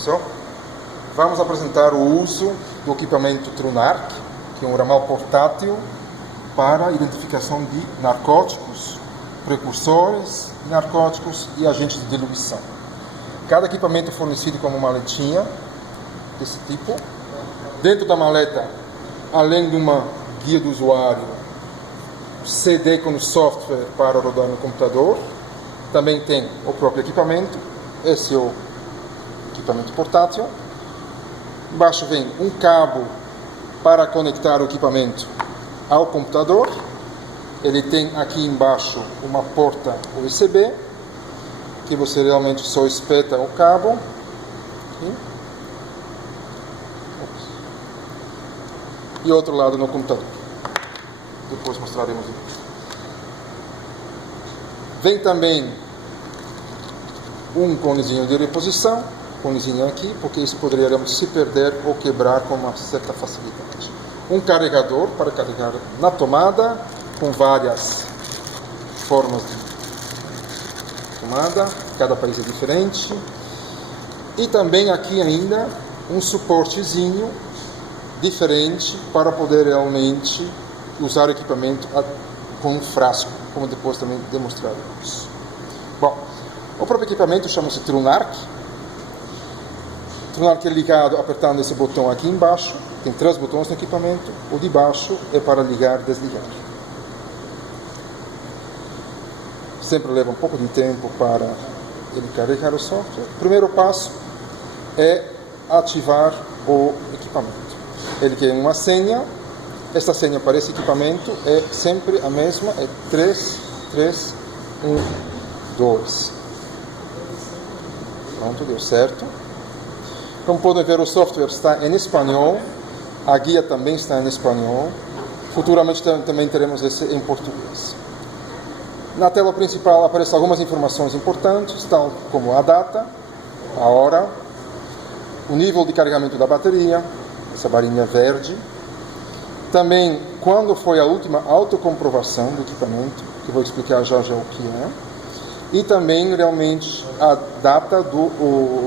Professor, vamos apresentar o uso do equipamento TruNarc, que é um ramal portátil para a identificação de narcóticos, precursores de narcóticos e agentes de diluição. Cada equipamento é fornecido com uma maletinha desse tipo. Dentro da maleta, além de uma guia do usuário, CD com o software para rodar no computador, também tem o próprio equipamento. Esse é o equipamento portátil. Embaixo vem um cabo para conectar o equipamento ao computador. Ele tem aqui embaixo uma porta USB, que você realmente só espeta o cabo. E outro lado no computador. Depois mostraremos. Vem também um conezinho de reposição, conezinho aqui, porque isso poderia se perder ou quebrar com uma certa facilidade. Um carregador para carregar na tomada, com várias formas de tomada, cada país é diferente. E também aqui ainda um suportezinho diferente para poder realmente usar o equipamento com um frasco, como depois também demonstraremos. Bom, o próprio equipamento chama-se TruNarc. TruNarc é ligado apertando esse botão aqui embaixo. Tem 3 botões no equipamento. O de baixo é para ligar e desligar. Sempre leva um pouco de tempo para ele carregar o software. O primeiro passo é ativar o equipamento. Ele quer uma senha. Esta senha para esse equipamento é sempre a mesma, é 3312. Pronto, deu certo. Como podem ver, o software está em espanhol, a guia também está em espanhol. Futuramente também teremos esse em português. Na tela principal aparecem algumas informações importantes, tal como a data, a hora, o nível de carregamento da bateria, essa barrinha verde. Também quando foi a última autocomprovação do equipamento, que vou explicar já o que é. E também realmente a data a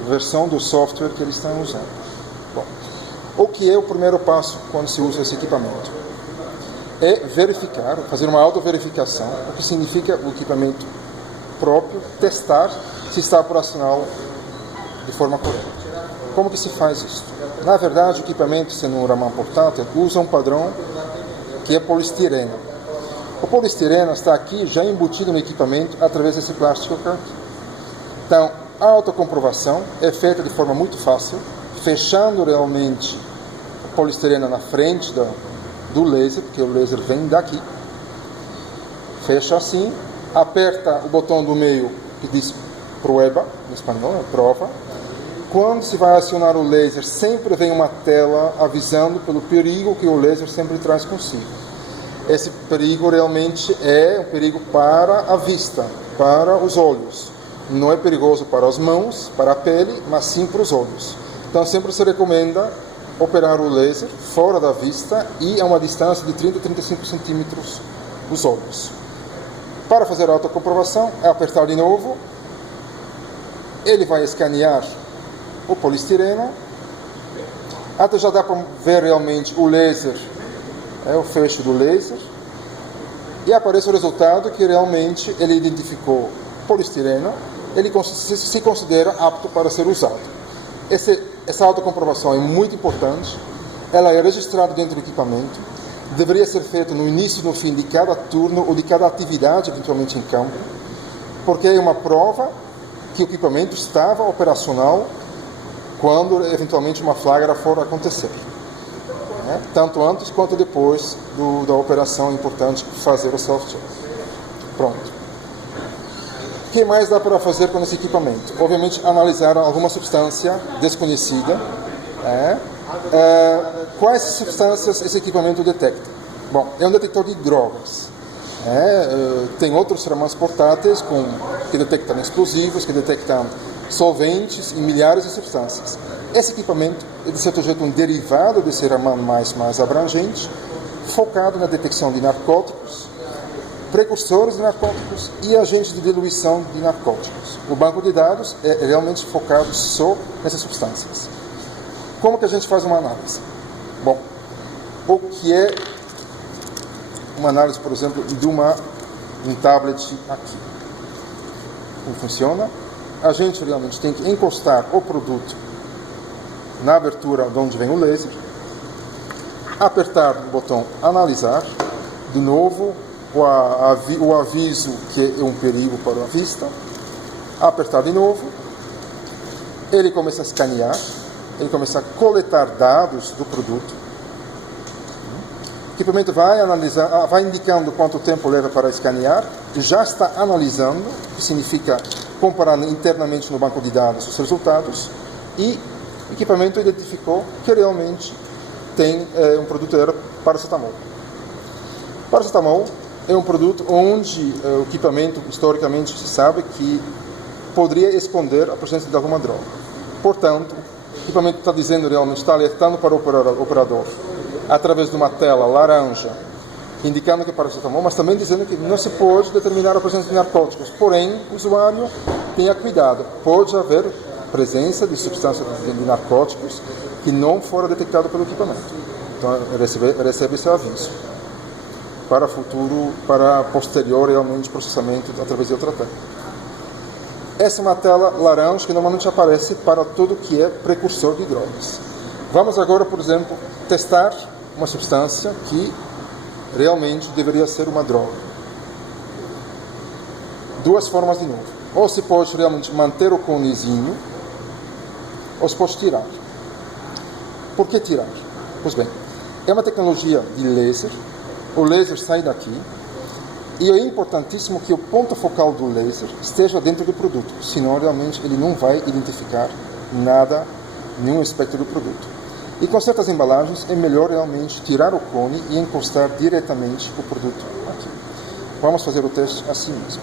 versão do software que eles estão usando. Bom, o que é o primeiro passo quando se usa esse equipamento? É verificar, fazer uma autoverificação, o que significa o equipamento próprio, testar se está operacional de forma correta. Como que se faz isso? Na verdade, o equipamento, sendo um ramal portátil, usa um padrão que é polistirena. O polistirena está aqui já embutido no equipamento através desse plástico aqui. Então, a autocomprovação é feita de forma muito fácil, fechando realmente a polistirena na frente do laser, porque o laser vem daqui. Fecha assim, aperta o botão do meio que diz prueba, em espanhol, é prova. Quando se vai acionar o laser, sempre vem uma tela avisando pelo perigo que o laser sempre traz consigo. Esse perigo realmente é um perigo para a vista, para os olhos. Não é perigoso para as mãos, para a pele, mas sim para os olhos. Então sempre se recomenda operar o laser fora da vista e a uma distância de 30 a 35 centímetros dos olhos. Para fazer a autocomprovação, é apertar de novo. Ele vai escanear o polistireno. Até já dá para ver realmente o laser, o fecho do laser. E aparece o resultado que realmente ele identificou polistireno. Ele se considera apto para ser usado. Essa autocomprovação é muito importante. Ela é registrada dentro do equipamento. Deveria ser feita no início e no fim de cada turno ou de cada atividade, eventualmente em campo, porque é uma prova que o equipamento estava operacional quando eventualmente uma flagra for acontecer. Tanto antes quanto depois da operação é importante fazer o software. Pronto. O que mais dá para fazer com esse equipamento? Obviamente, analisar alguma substância desconhecida. Quais substâncias esse equipamento detecta? Bom, é um detector de drogas. Tem outros ramais portáteis que detectam explosivos, que detectam solventes e milhares de substâncias. Esse equipamento é, de certo jeito, um derivado desse ramal mais abrangente, focado na detecção de narcóticos, precursores de narcóticos e agentes de diluição de narcóticos. O banco de dados é realmente focado só nessas substâncias. Como que a gente faz uma análise? Bom, o que é uma análise, por exemplo, de um tablet aqui? Como funciona? A gente realmente tem que encostar o produto na abertura de onde vem o laser, apertar o botão analisar, de novo o aviso que é um perigo para a vista, apertar de novo, ele começa a escanear, ele começa a coletar dados do produto, o equipamento vai analisar, vai indicando quanto tempo leva para escanear, já está analisando, que significa comparando internamente no banco de dados os resultados, e o equipamento identificou que realmente tem um produto era paracetamol. Paracetamol é um produto onde o equipamento, historicamente, se sabe que poderia esconder a presença de alguma droga. Portanto, o equipamento está dizendo realmente, está alertando para o operador através de uma tela laranja, indicando que é paracetamol, mas também dizendo que não se pode determinar a presença de narcóticos. Porém, o usuário tenha cuidado, pode haver presença de substâncias de narcóticos que não fora detectado pelo equipamento. Então, recebe esse aviso para futuro, para posterior realmente processamento através de outra tela. Essa é uma tela laranja que normalmente aparece para tudo que é precursor de drogas. Vamos agora, por exemplo, testar uma substância que realmente deveria ser uma droga. Duas formas de novo. Ou se pode realmente manter o conezinho, ou se pode tirar. Por que tirar? Pois bem, é uma tecnologia de laser. O laser sai daqui e é importantíssimo que o ponto focal do laser esteja dentro do produto, senão realmente ele não vai identificar nada, nenhum aspecto do produto. E com certas embalagens é melhor realmente tirar o cone e encostar diretamente o produto aqui. Vamos fazer o teste assim mesmo.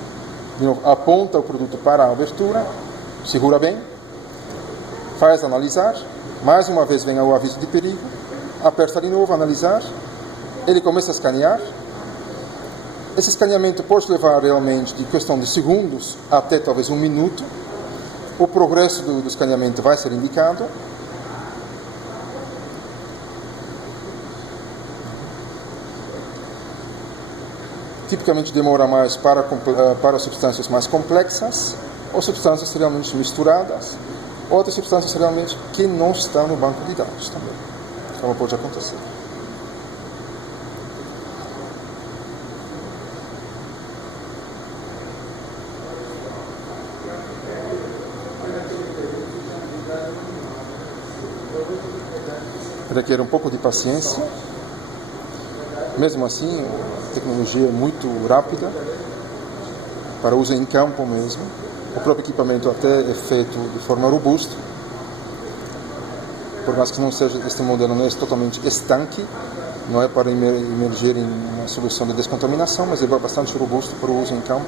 De novo, aponta o produto para a abertura, segura bem, faz analisar, mais uma vez vem o aviso de perigo, aperta de novo, analisar, ele começa a escanear. Esse escaneamento pode levar realmente de questão de segundos até talvez 1 minuto. O progresso do escaneamento vai ser indicado. Tipicamente demora mais para substâncias mais complexas, ou substâncias realmente misturadas, outras substâncias realmente que não estão no banco de dados também. Como pode acontecer. Requer um pouco de paciência. Mesmo assim, a tecnologia é muito rápida para uso em campo mesmo. O próprio equipamento até é feito de forma robusta. Por mais que não seja, este modelo não é totalmente estanque, não é para emergir em uma solução de descontaminação, mas é bastante robusto para o uso em campo.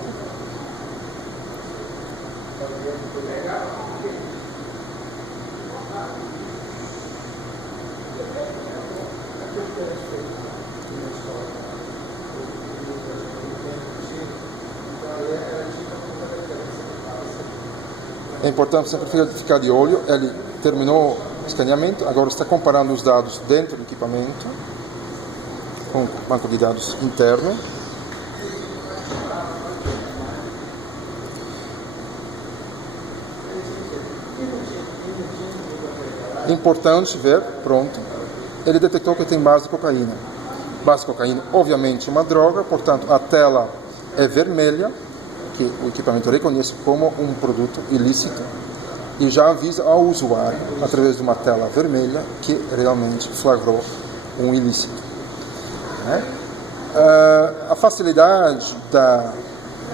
É importante sempre ficar de olho. Ele terminou o escaneamento, agora está comparando os dados dentro do equipamento com o banco de dados interno. Importante ver, pronto, ele detectou que tem base de cocaína. Base de cocaína, obviamente, uma droga, portanto, a tela é vermelha, que o equipamento reconhece como um produto ilícito e já avisa ao usuário, através de uma tela vermelha, que realmente flagrou um ilícito. A facilidade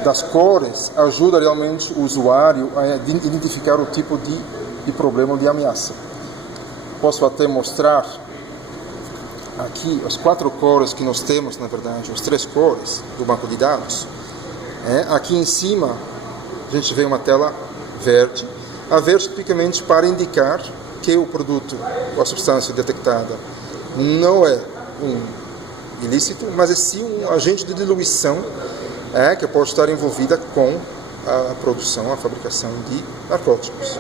das cores ajuda realmente o usuário a identificar o tipo de problema ou de ameaça. Posso até mostrar aqui as 4 cores que nós temos, na verdade, as 3 cores do banco de dados. Aqui em cima a gente vê uma tela verde. A verde tipicamente para indicar que o produto ou a substância detectada não é um ilícito, mas é sim um agente de diluição que pode estar envolvida com a produção, a fabricação de narcóticos.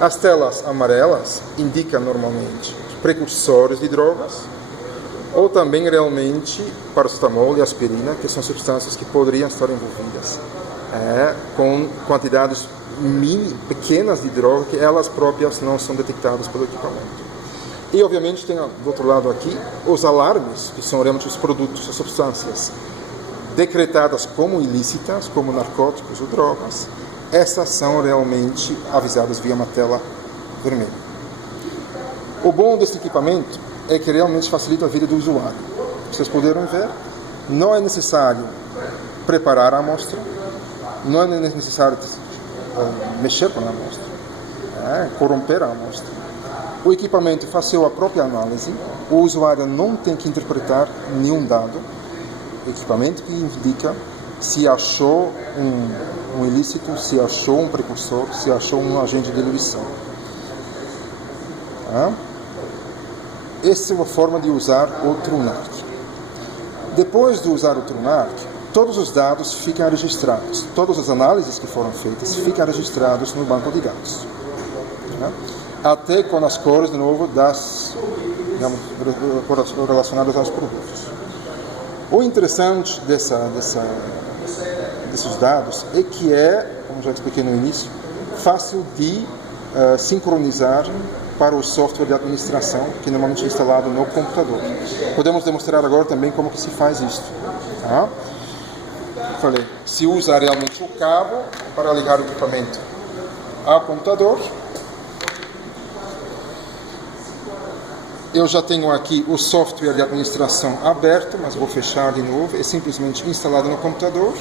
As telas amarelas indicam normalmente precursores de drogas, ou também realmente paracetamol e aspirina, que são substâncias que poderiam estar envolvidas com quantidades pequenas de droga que elas próprias não são detectadas pelo equipamento. E obviamente tem do outro lado aqui os alarmes, que são realmente os produtos, as substâncias decretadas como ilícitas, como narcóticos ou drogas. Essas são realmente avisadas via uma tela vermelha. O bom desse equipamento é que realmente facilita a vida do usuário. Vocês puderam ver, não é necessário preparar a amostra, não é necessário mexer com a amostra, corromper a amostra. O equipamento faz a própria análise, o usuário não tem que interpretar nenhum dado. O equipamento que indica se achou um ilícito, se achou um precursor, se achou um agente de eluição. Essa é uma forma de usar o TrueNarc. Depois de usar o TrueNarc, todos os dados ficam registrados. Todas as análises que foram feitas ficam registradas no banco de dados. Até com as cores, de novo, relacionadas aos produtos. O interessante desses dados é que como já expliquei no início, fácil de sincronizar para o software de administração, que normalmente é instalado no computador. Podemos demonstrar agora também como que se faz isso. Falei, se usa realmente o cabo para ligar o equipamento ao computador. Eu já tenho aqui o software de administração aberto, mas vou fechar de novo. É simplesmente instalado no computador.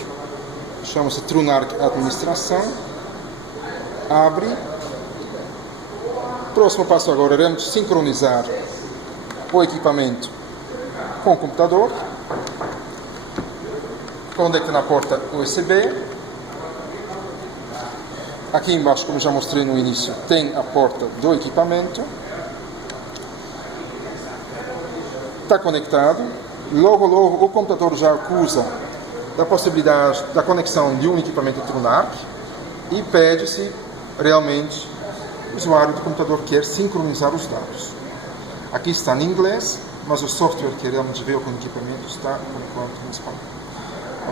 Chama-se TrueNarc Administração. Abre. Próximo passo agora é sincronizar o equipamento com o computador. Conecta na porta USB. Aqui embaixo, como já mostrei no início, tem a porta do equipamento. Está conectado. Logo o computador já acusa da possibilidade da conexão de um equipamento TrueNarc e pede se realmente o usuário do computador quer sincronizar os dados. Aqui está em inglês, mas o software que realmente veio com o equipamento está, por enquanto, em espanhol.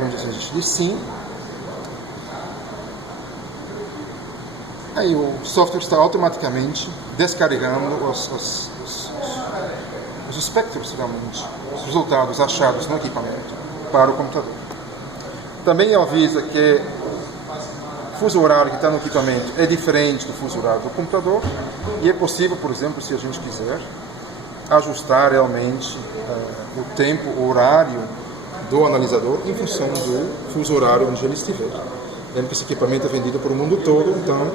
Onde a gente diz sim. Aí o software está automaticamente descarregando os espectros, realmente, os resultados achados no equipamento para o computador. Também avisa que o fuso horário que está no equipamento é diferente do fuso horário do computador e é possível, por exemplo, se a gente quiser, ajustar realmente o tempo, o horário do analisador em função do fuso horário onde ele estiver. Lembra que esse equipamento é vendido para o mundo todo, então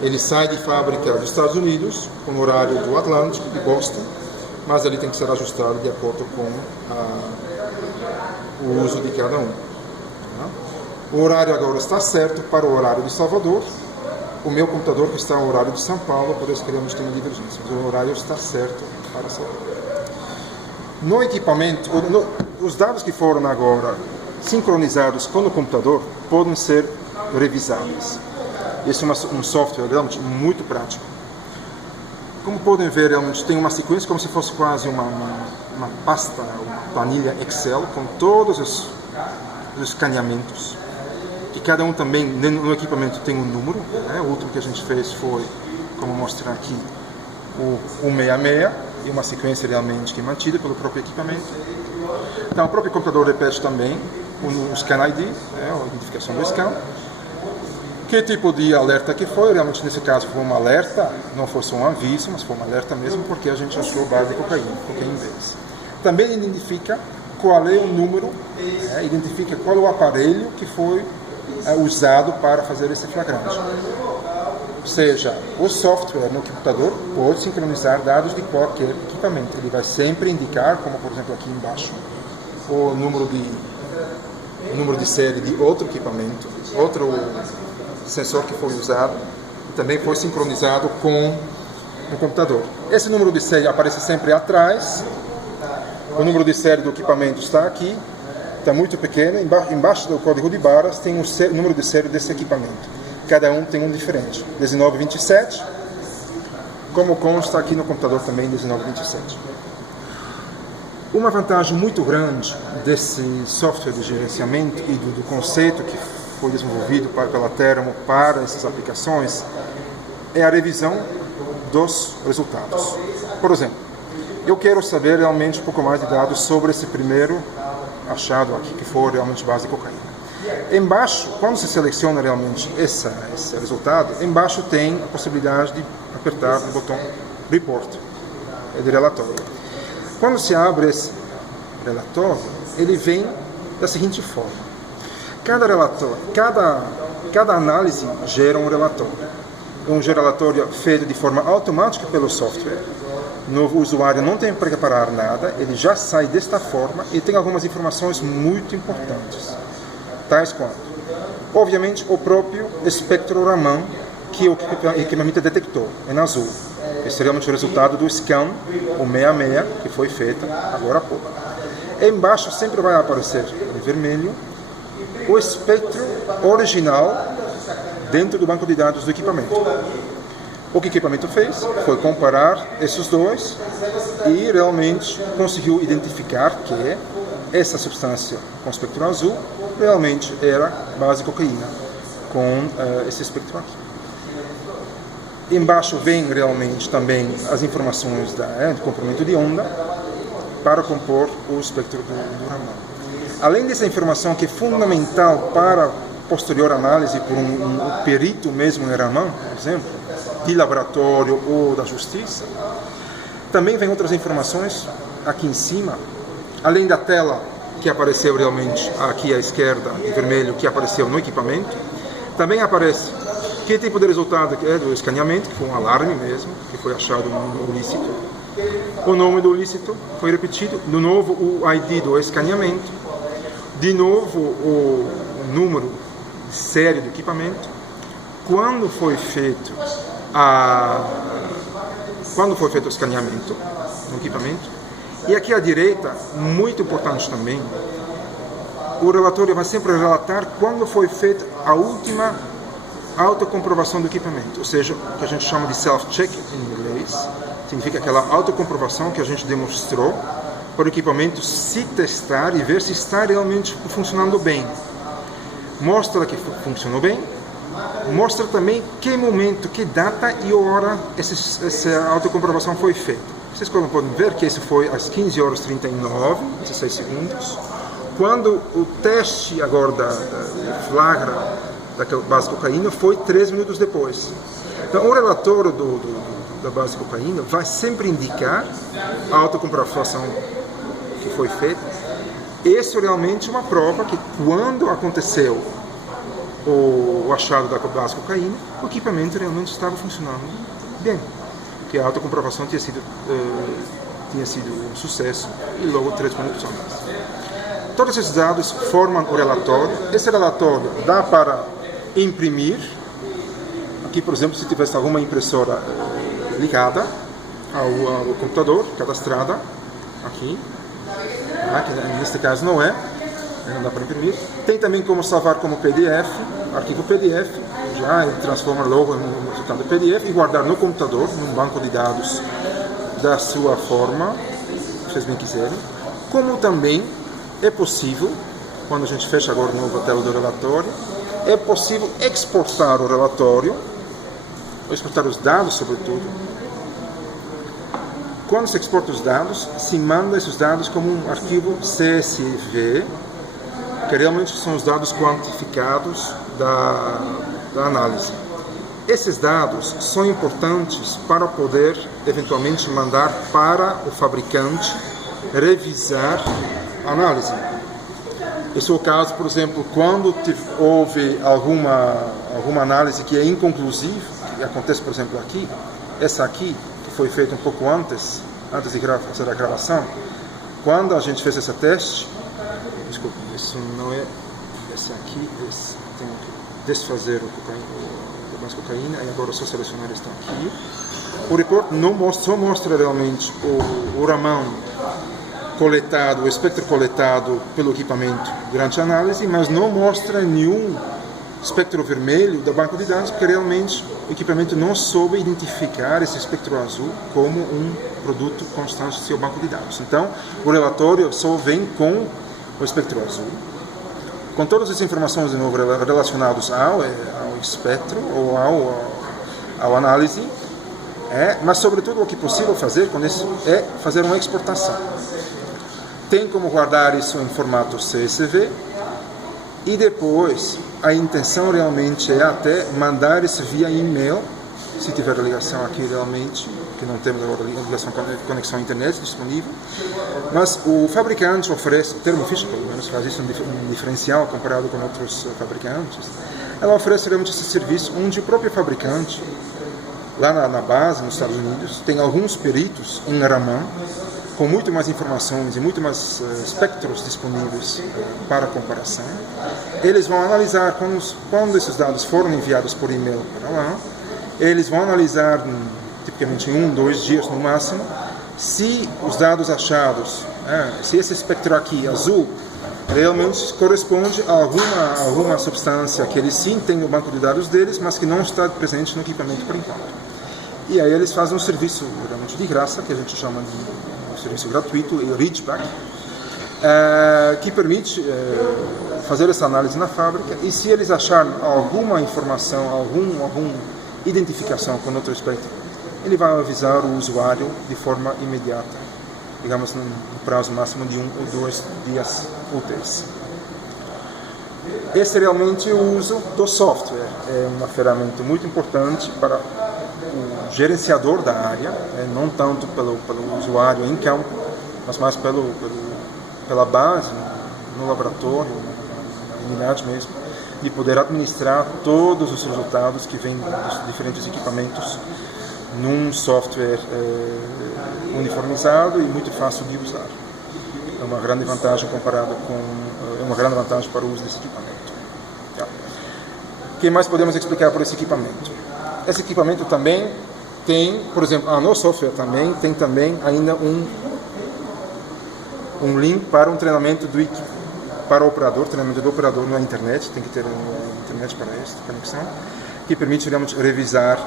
ele sai de fábrica dos Estados Unidos com o horário do Atlântico, de Boston, mas ele tem que ser ajustado de acordo com o uso de cada um. O horário agora está certo para o horário de Salvador. O meu computador que está no horário de São Paulo, por isso queremos ter uma divergência. Mas o horário está certo para Salvador. No equipamento, os dados que foram agora sincronizados com o computador podem ser revisados. Esse é um software realmente muito prático. Como podem ver, realmente tem uma sequência como se fosse quase uma pasta, uma planilha Excel com todos os escaneamentos. E cada um também, no equipamento, tem um número. O último que a gente fez foi, como mostrar aqui, o 166, e uma sequência realmente que é mantida pelo próprio equipamento. Então, o próprio computador repete também o Scan ID, a identificação do scan. Que tipo de alerta que foi? Realmente, nesse caso, foi um alerta, não foi só um aviso, mas foi um alerta mesmo, porque a gente achou base de cocaína deles. Também identifica qual é o número, identifica qual é o aparelho que foi usado para fazer esse flagrante. Ou seja, o software no computador pode sincronizar dados de qualquer equipamento. Ele vai sempre indicar, como por exemplo aqui embaixo, o número de série de outro equipamento, outro sensor que foi usado, e também foi sincronizado com o computador. Esse número de série aparece sempre atrás, o número de série do equipamento está aqui, está muito pequeno, embaixo do código de barras tem o número de série desse equipamento. Cada um tem um diferente. 1927, como consta aqui no computador também 1927. Uma vantagem muito grande desse software de gerenciamento e do conceito que foi desenvolvido pela Thermo para essas aplicações é a revisão dos resultados. Por exemplo, eu quero saber realmente um pouco mais de dados sobre esse primeiro achado aqui, que foi realmente base de cocaína. Embaixo, quando se seleciona realmente esse resultado, embaixo tem a possibilidade de apertar o botão Report, de relatório. Quando se abre esse relatório, ele vem da seguinte forma. Cada relatório, cada análise gera um relatório. Um relatório feito de forma automática pelo software. O usuário não tem que preparar nada, ele já sai desta forma e tem algumas informações muito importantes. Tais quanto, obviamente, o próprio espectro Raman que o equipamento detectou, em azul. Esse é realmente o resultado do scan, o 66, que foi feito agora há pouco. Embaixo sempre vai aparecer em vermelho o espectro original dentro do banco de dados do equipamento. O que o equipamento fez foi comparar esses dois e realmente conseguiu identificar que essa substância com espectro azul realmente era base de cocaína, com esse espectro aqui. Embaixo vem realmente também as informações do comprimento de onda para compor o espectro do Raman. Além dessa informação que é fundamental para a posterior análise por um perito mesmo em Raman, por exemplo, de laboratório ou da justiça, também vem outras informações aqui em cima, além da tela que apareceu realmente aqui à esquerda, em vermelho, que apareceu no equipamento, também aparece que tipo de resultado é do escaneamento, que foi um alarme mesmo, que foi achado um ilícito. O nome do ilícito foi repetido, de novo o ID do escaneamento, de novo o número de série do equipamento, quando foi feito o escaneamento no equipamento. E aqui à direita, muito importante também, o relatório vai sempre relatar quando foi feita a última autocomprovação do equipamento, ou seja, o que a gente chama de self-check em inglês, significa aquela autocomprovação que a gente demonstrou para o equipamento se testar e ver se está realmente funcionando bem. Mostra que funcionou bem, mostra também que momento, que data e hora essa autocomprovação foi feita. Vocês podem ver que esse foi às 15 horas 39, 16 segundos, quando o teste agora da flagra daquela base de cocaína foi 3 minutos depois. Então, o relatório da base de cocaína vai sempre indicar a autocomprovação que foi feita. Esse é realmente uma prova que, quando aconteceu o achado da base de cocaína, o equipamento realmente estava funcionando bem, que a autocomprovação tinha sido um sucesso e logo 3 minutos antes. Todos esses dados formam o relatório. Esse relatório dá para imprimir. Aqui, por exemplo, se tivesse alguma impressora ligada ao computador, cadastrada, aqui, que neste caso não dá para imprimir. Tem também como salvar como PDF, arquivo PDF, já transforma logo em um resultado PDF e guardar no computador, num banco de dados da sua forma, se vocês bem quiserem. Como também é possível, quando a gente fecha agora o novo tela do relatório, é possível exportar o relatório, exportar os dados sobretudo. Quando se exporta os dados, se manda esses dados como um arquivo CSV, que realmente são os dados quantificados da análise. Esses dados são importantes para poder, eventualmente, mandar para o fabricante revisar a análise. Esse é o caso, por exemplo, quando houve alguma análise que é inconclusiva, que acontece, por exemplo, aqui, essa aqui, que foi feita um pouco antes de fazer a gravação, quando a gente fez esse teste, desculpa, isso não é esse aqui, tenho que desfazer a cocaína, e agora só selecionar esta aqui. O report só mostra realmente o Raman coletado, o espectro coletado pelo equipamento durante a análise, mas não mostra nenhum espectro vermelho do banco de dados, porque realmente o equipamento não soube identificar esse espectro azul como um produto constante do seu banco de dados. Então, o relatório só vem com o espectro azul, com todas as informações de novo relacionadas ao espectro ou ao análise, mas sobretudo o que é possível fazer com isso é fazer uma exportação. Tem como guardar isso em formato CSV e depois a intenção realmente é até mandar isso via e-mail, se tiver a ligação aqui realmente, que não temos agora ligação, conexão à internet disponível, mas o fabricante oferece, o Thermo Fisher pelo menos faz isso um diferencial comparado com outros fabricantes, ela oferece realmente esse serviço onde o próprio fabricante, lá na base, nos Estados Unidos, tem alguns peritos em Raman, com muito mais informações e muito mais espectros disponíveis para comparação. Eles vão analisar quando esses dados foram enviados por e-mail para lá, eles vão analisar tipicamente em 1-2 dias no máximo, se os dados achados, se esse espectro aqui azul realmente corresponde a alguma substância que eles sim têm no banco de dados deles, mas que não está presente no equipamento por enquanto. E aí eles fazem um serviço realmente de graça, que a gente chama de serviço gratuito, o Reachback, que permite fazer essa análise na fábrica, e se eles acharem alguma informação, alguma identificação com outro espectro, ele vai avisar o usuário de forma imediata, digamos num prazo máximo de 1 ou 2 dias úteis. Esse é realmente o uso do software, é uma ferramenta muito importante para o gerenciador da área, não tanto pelo usuário em campo, mas mais pela base, no laboratório, na unidade mesmo, de poder administrar todos os resultados que vêm dos diferentes equipamentos num software uniformizado e muito fácil de usar. É uma grande vantagem uma grande vantagem para o uso desse equipamento. Tá. O que mais podemos explicar por esse equipamento? Esse equipamento também tem, por exemplo, no software também tem ainda um link para um treinamento para o operador, treinamento do operador na internet, tem que ter internet para esta conexão, que permite realmente revisar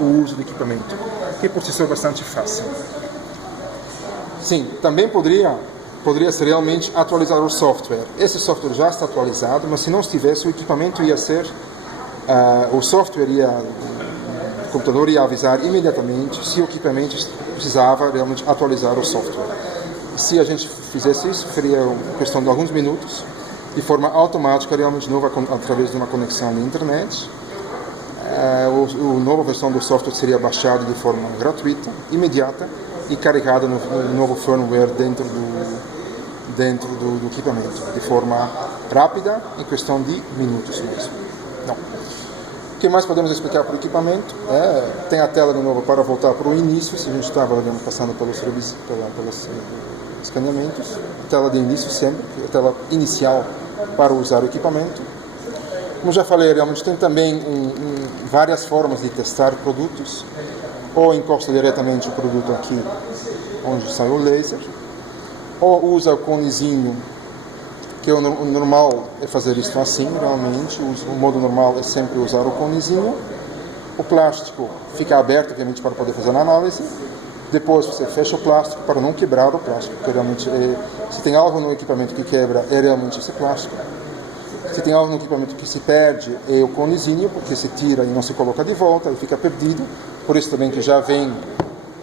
o uso do equipamento, que por si só é bastante fácil. Sim, também poderia ser realmente atualizar o software. Esse software já está atualizado, mas se não estivesse, o equipamento ia ser o software o computador ia avisar imediatamente se o equipamento precisava realmente atualizar o software. Se a gente fizesse isso, seria uma questão de alguns minutos, de forma automática, realmente nova, através de uma conexão na internet. A nova versão do software seria baixada de forma gratuita, imediata, e carregada no novo firmware dentro do equipamento, de forma rápida, em questão de minutos mesmo. Não. O que mais podemos explicar para o equipamento? Tem a tela de novo para voltar para o início, se a gente estava passando pelos escaneamentos. A tela de início sempre, a tela inicial para usar o equipamento. Como já falei, realmente tem também várias formas de testar produtos. Ou encosta diretamente o produto aqui, onde sai o laser, ou usa o conezinho, que o normal é fazer isso assim, realmente, o modo normal é sempre usar o conezinho. O plástico fica aberto, obviamente, para poder fazer a análise. Depois você fecha o plástico para não quebrar o plástico, porque realmente, se tem algo no equipamento que quebra, é realmente esse plástico. Se tem algo no equipamento que se perde, é o conezinho, porque se tira e não se coloca de volta, ele fica perdido. Por isso também que já vem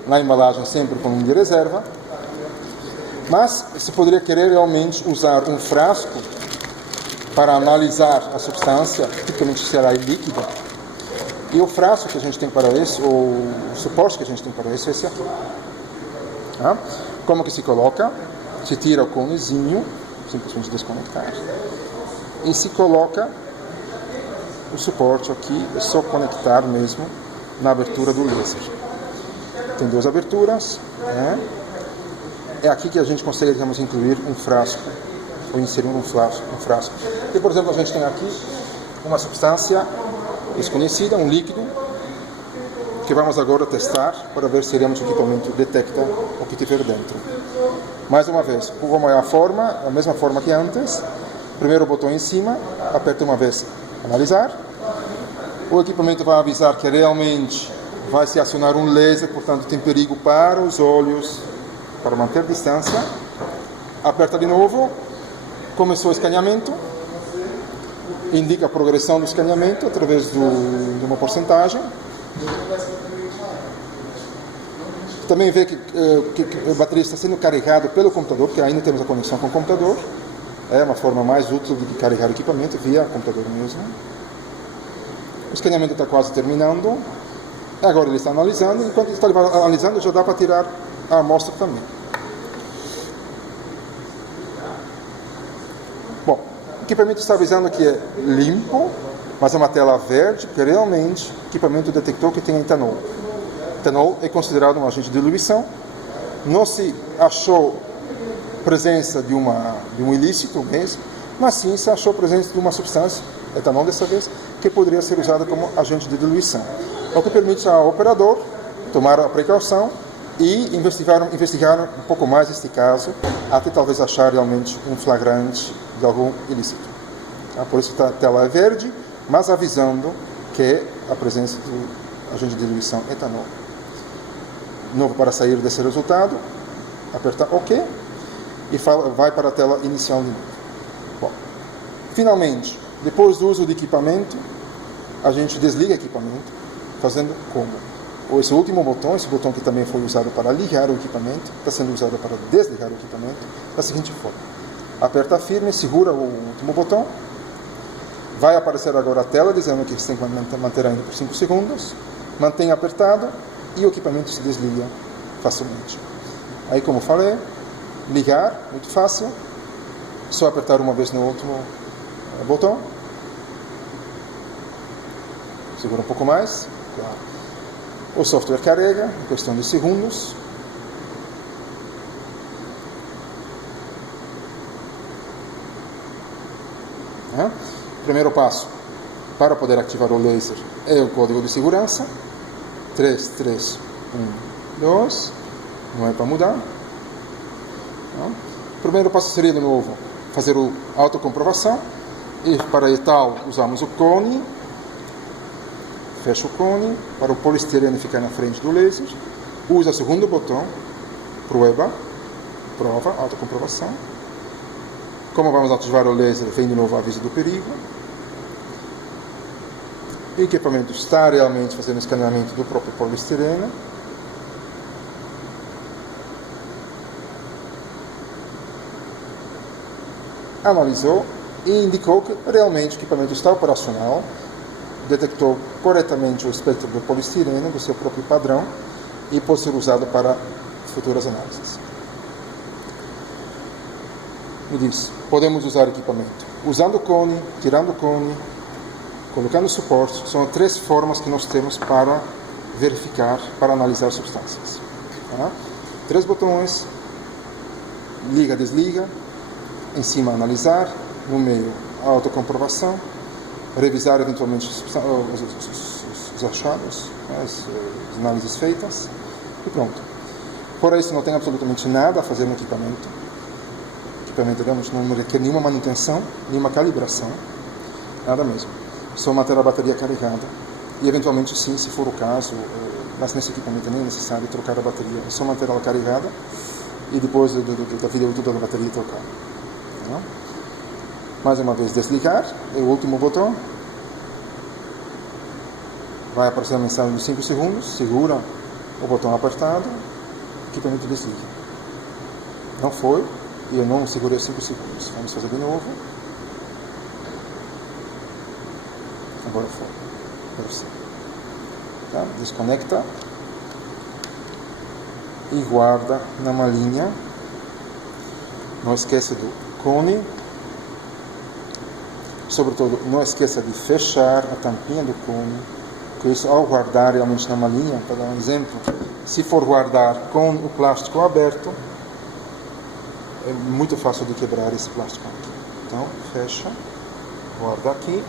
na embalagem sempre com um de reserva. Mas você poderia querer realmente usar um frasco para analisar a substância, tipicamente será líquida. E o frasco que a gente tem para isso, ou o suporte que a gente tem para isso, é esse aqui. Como que se coloca? Se tira o conezinho, simplesmente desconectar. E se coloca o suporte aqui, é só conectar mesmo na abertura do laser. Tem duas aberturas, É aqui que a gente consegue, digamos, incluir um frasco, ou inserir um frasco. E, por exemplo, a gente tem aqui uma substância desconhecida, um líquido, que vamos agora testar para ver se realmente o equipamento detecta o que tiver dentro. Mais uma vez, como é a mesma forma que antes, primeiro o botão em cima, aperta uma vez analisar, o equipamento vai avisar que realmente vai se acionar um laser, portanto tem perigo para os olhos, para manter distância, aperta de novo, começou o escaneamento, indica a progressão do escaneamento através de uma porcentagem. Também vê que a bateria está sendo carregada pelo computador, porque ainda temos a conexão com o computador. É uma forma mais útil de carregar o equipamento via computador mesmo. O escaneamento está quase terminando. Agora ele está analisando. Enquanto ele está analisando, já dá para tirar a amostra também. Bom, o equipamento está avisando que é limpo, mas é uma tela verde, porque realmente o equipamento detectou que tem etanol. Etanol é considerado um agente de diluição. Não se achou presença de um ilícito mesmo, mas sim se achou presença de uma substância, etanol dessa vez, que poderia ser usada como agente de diluição. O que permite ao operador tomar a precaução e investigar um pouco mais este caso, até talvez achar realmente um flagrante de algum ilícito. Por isso a tela é verde, mas avisando que é a presença do agente de diluição etanol. De novo, para sair desse resultado, aperta OK e vai para a tela inicial de novo. Bom, finalmente, depois do uso do equipamento, a gente desliga o equipamento, fazendo como? Esse último botão, esse botão que também foi usado para ligar o equipamento, está sendo usado para desligar o equipamento, da seguinte forma. Aperta firme, segura o último botão, vai aparecer agora a tela dizendo que você tem que manter ainda por 5 segundos, mantém apertado e o equipamento se desliga facilmente. Aí, como falei, ligar, muito fácil, só apertar uma vez no último botão, segura um pouco mais, claro. O software carrega, em questão de segundos. Primeiro passo, para poder ativar o laser, é o código de segurança, 3312, não é para mudar. O primeiro passo seria, de novo, fazer a autocomprovação, e para tal usamos o cone, fecha o cone, para o poliestireno ficar na frente do laser, usa o segundo botão, prova, autocomprovação. Como vamos ativar o laser, vem de novo o aviso do perigo. O equipamento está realmente fazendo o escaneamento do próprio poliestireno. Analisou e indicou que realmente o equipamento está operacional, detectou corretamente o espectro do poliestireno, do seu próprio padrão, e pode ser usado para futuras análises. Me diz, podemos usar o equipamento usando o cone, tirando o cone, colocando suporte. São 3 formas que nós temos para verificar, para analisar substâncias. 3 botões, liga, desliga, em cima analisar, no meio a autocomprovação, revisar eventualmente os achados, as análises feitas, e pronto. Fora isso, não tem absolutamente nada a fazer no equipamento. O equipamento realmente não requer nenhuma manutenção, nenhuma calibração, nada mesmo. Só manter a bateria carregada e, eventualmente, sim, se for o caso, mas nesse equipamento nem é necessário trocar a bateria, é só manter ela carregada e depois da vida útil da bateria trocar. Mais uma vez, desligar, é o último botão. Vai aparecer a mensagem de 5 segundos, segura o botão apertado, o equipamento desliga. Não foi, e eu não segurei 5 segundos. Vamos fazer de novo. Agora foi. Agora sim. Tá? Desconecta e guarda na malinha. Não esqueça do cone. Sobretudo, não esqueça de fechar a tampinha do cone, porque isso, ao guardar realmente na malinha, para dar um exemplo, se for guardar com o plástico aberto, é muito fácil de quebrar esse plástico aqui. Então, fecha, guarda aqui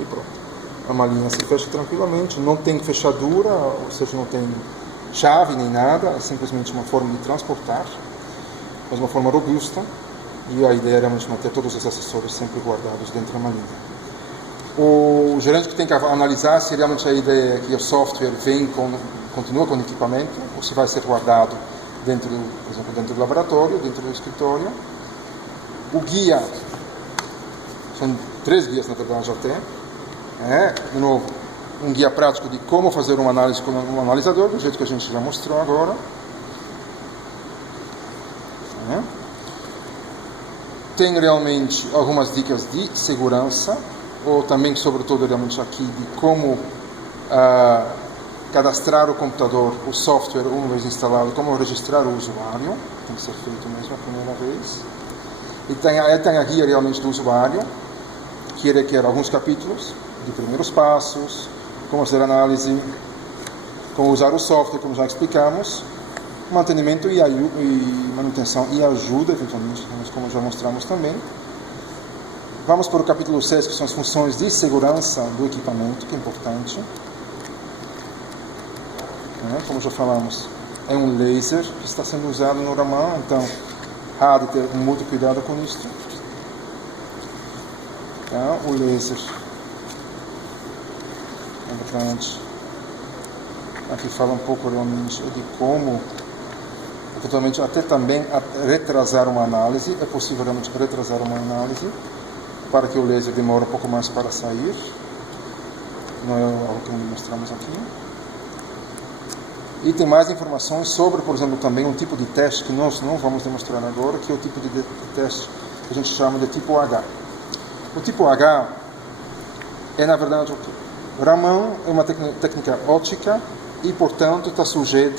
e pronto. A malinha se fecha tranquilamente, não tem fechadura, ou seja, não tem chave nem nada, é simplesmente uma forma de transportar, mas uma forma robusta, e a ideia é realmente manter todos os acessórios sempre guardados dentro da malinha. O gerente que tem que analisar se realmente a ideia é que o software continua com o equipamento, ou se vai ser guardado dentro, por exemplo, dentro do laboratório, dentro do escritório. O guia, são 3 guias na verdade até, de novo, um guia prático de como fazer uma análise com um analisador, do jeito que a gente já mostrou agora. Tem realmente algumas dicas de segurança, ou também, sobretudo, realmente aqui, de como cadastrar o computador, o software, uma vez instalado, como registrar o usuário, tem que ser feito mesmo a primeira vez. E tem a guia realmente do usuário, que requer alguns capítulos de primeiros passos, como fazer análise, como usar o software, como já explicamos, mantenimento e manutenção e ajuda, eventualmente, como já mostramos também. Vamos para o capítulo 6, que são as funções de segurança do equipamento, que é importante. Como já falamos, é um laser que está sendo usado no Raman, então há de ter muito cuidado com isso. O laser é importante. Aqui fala um pouco realmente de como, eventualmente, até também retrasar uma análise. É possível realmente retrasar uma análise para que o laser demore um pouco mais para sair. Não é algo que mostramos aqui. E tem mais informações sobre, por exemplo, também um tipo de teste que nós não vamos demonstrar agora, que é o tipo de teste que a gente chama de tipo H. O tipo H é, na verdade, o Raman é uma técnica ótica e, portanto, está sujeita